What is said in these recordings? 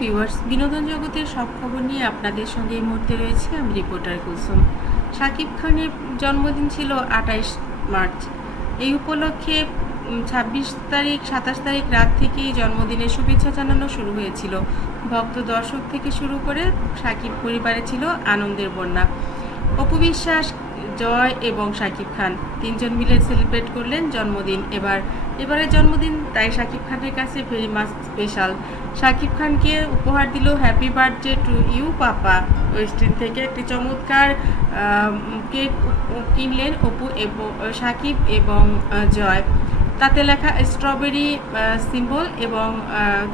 Viewers বিনোদন জগতের সব খবর নিয়ে আপনাদের সঙ্গে এই মুহূর্তে রয়েছে আমি রিপোর্টার কুসুম শাকিব খানের জন্মদিন ছিল আঠাইশ মার্চ। এই উপলক্ষে ছাব্বিশ তারিখ, সাতাশ তারিখ রাত থেকেই জন্মদিনের শুভেচ্ছা জানানো শুরু হয়েছিল। ভক্ত দর্শক থেকে শুরু করে সাকিব পরিবারে ছিল আনন্দের বন্যা। অপু বিশ্বাস জয় এবং শাকিব খান। তিনজন মিলে সেলিব্রেট করলেন জন্মদিন। এবার, এবারের জন্মদিন, তাই শাকিব খানের কাছে ভেরি মাচ স্পেশাল শাকিব খানকে উপহার দিল happy birthday to you papa. Western থেকে একটি চমৎকার কেক কিনলেন অপু এবং শাকিব এবং জয়। তাতে লেখা স্ট্রবেরি সিম্বল এবং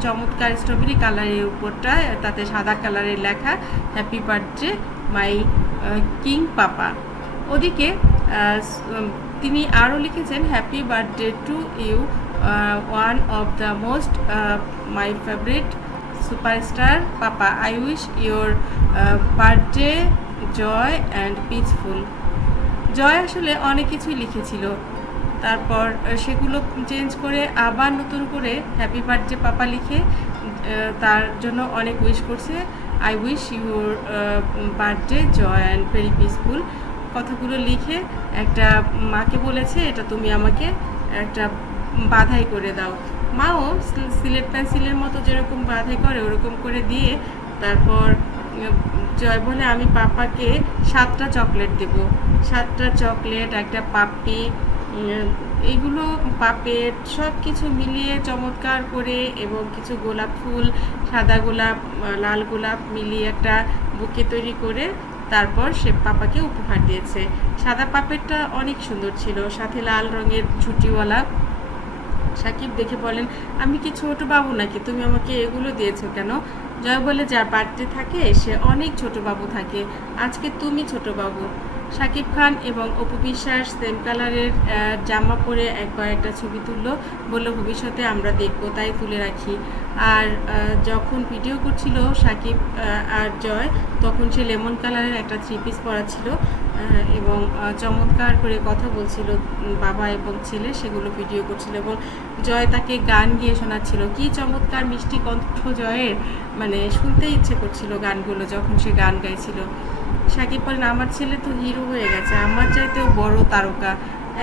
চমৎকার স্ট্রবেরি কালারের উপরটা, তাতে সাদা কালারের লেখা happy birthday my king papa. ওদিকে তিনি আরও লিখেছেন happy birthday to you one of the most my favourite superstar papa. I wish your birthday joy and peaceful joy আসলে অনেক কিছুই লিখেছিল। তারপর সেগুলো চেঞ্জ করে আবার নতুন করে হ্যাপি বার্থডে পাপা লিখে তার জন্য অনেক উইশ করছে। I wish your birthday joy and very peaceful কথাগুলো লিখে একটা মাকে বলেছে, এটা তুমি আমাকে একটা বাধাই করে দাও। মাও সিলেট পেন্সিলের মতো যেরকম বাধাই করে, ওরকম করে দিয়ে তারপর, জয় বলে আমি পাপাকে সাতটা চকলেট দেব। সাতটা চকলেট, একটা পাপ্পি উম, এইগুলো পাপেট সব কিছু মিলিয়ে চমৎকার করে এবং কিছু গোলাপ ফুল সাদা গোলাপ লাল গোলাপ মিলিয়ে একটা বুকে তৈরি করে তারপর সে পাপাকে উপহার দিয়েছে। সাদা পাপেটটা অনেক সুন্দর ছিল সাথে লাল রঙের ঝুটিওয়ালা। সাকিব দেখে বলেন আমি কি ছোট বাবু নাকি? তুমি আমাকে এগুলো দিয়েছ কেন? জয় বলে যার বার্থডে থাকে সে অনেক ছোট বাবু থাকে। আজকে তুমি ছোট বাবু। সাকিব খান এবং অপু বিশ্বাস সেম কালারের জামা পরে একটা ছবি তুললো বলল ভবিষ্যতে আমরা দেখব, তাই তুলে রাখি। আর যখন ভিডিও করছিল সাকিব আর জয়, তখন সে লেমন কালারের একটা থ্রি পিস পরা ছিল এবং চমৎকার করে কথা বলছিল বাবা এবং ছেলে সেগুলো ভিডিও করছিল এবং জয় তাকে গান গিয়ে শোনাচ্ছিল। কি চমৎকার মিষ্টি কণ্ঠ জয়ের মানে শুনতে ইচ্ছে করছিল গানগুলো যখন সে গান গাইছিল। সাকিব বলেন, আমার ছেলে তো হিরো হয়ে গেছে, আমার চাইতেও বড় তারকা।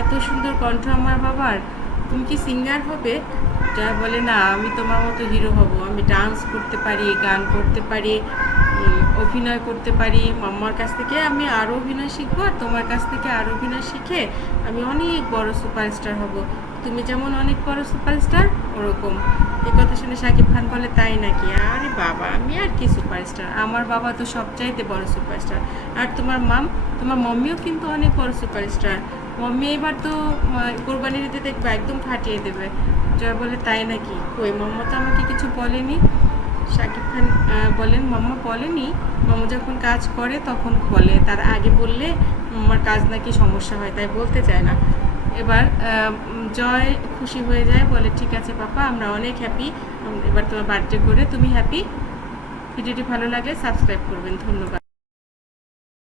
এত সুন্দর কণ্ঠ আমার বাবার, তুমি কি সিঙ্গার হবে? যা বলে, না, আমি তোমার মতো হিরো হব। আমি ডান্স করতে পারি, গান করতে পারি অভিনয় করতে পারি। মাম্মার কাছ থেকে আমি আরও অভিনয় শিখব আর তোমার কাছ থেকে আরও অভিনয় শিখে আমি অনেক বড় সুপারস্টার হব। তুমি যেমন অনেক বড় সুপারস্টার ওরকম। এই কথা শুনে সাকিব খান বলে তাই নাকি? আরে বাবা আমি আর কি সুপারস্টার? আমার বাবা তো সবচাইতে বড় সুপারস্টার। আর তোমার মাম তোমার মম্মিও কিন্তু অনেক বড় সুপারস্টার। মম্মি এবার তো আহ, কোরবানি দিতে দেখবে একদম ফাটিয়ে দেবে। জয় বলে তাই নাকি? ওই মাম্মা তো আমাকে কিছু বলেনি। শাকিব খান বলেন মাম্মা বলেনি। মাম্মা যখন কাজ করে তখন বলে। তার আগে বললে মাম্মার কাজ নাকি সমস্যা হয়। তাই বলতে চায় না। এবার জয় খুশি হয়ে যায়, বলে, ঠিক আছে পাপা, আমরা অনেক হ্যাপি এবার তোমার বার্থডে করে তুমি হ্যাপি ভিডিওটি ভালো লাগে সাবস্ক্রাইব করবেন, ধন্যবাদ।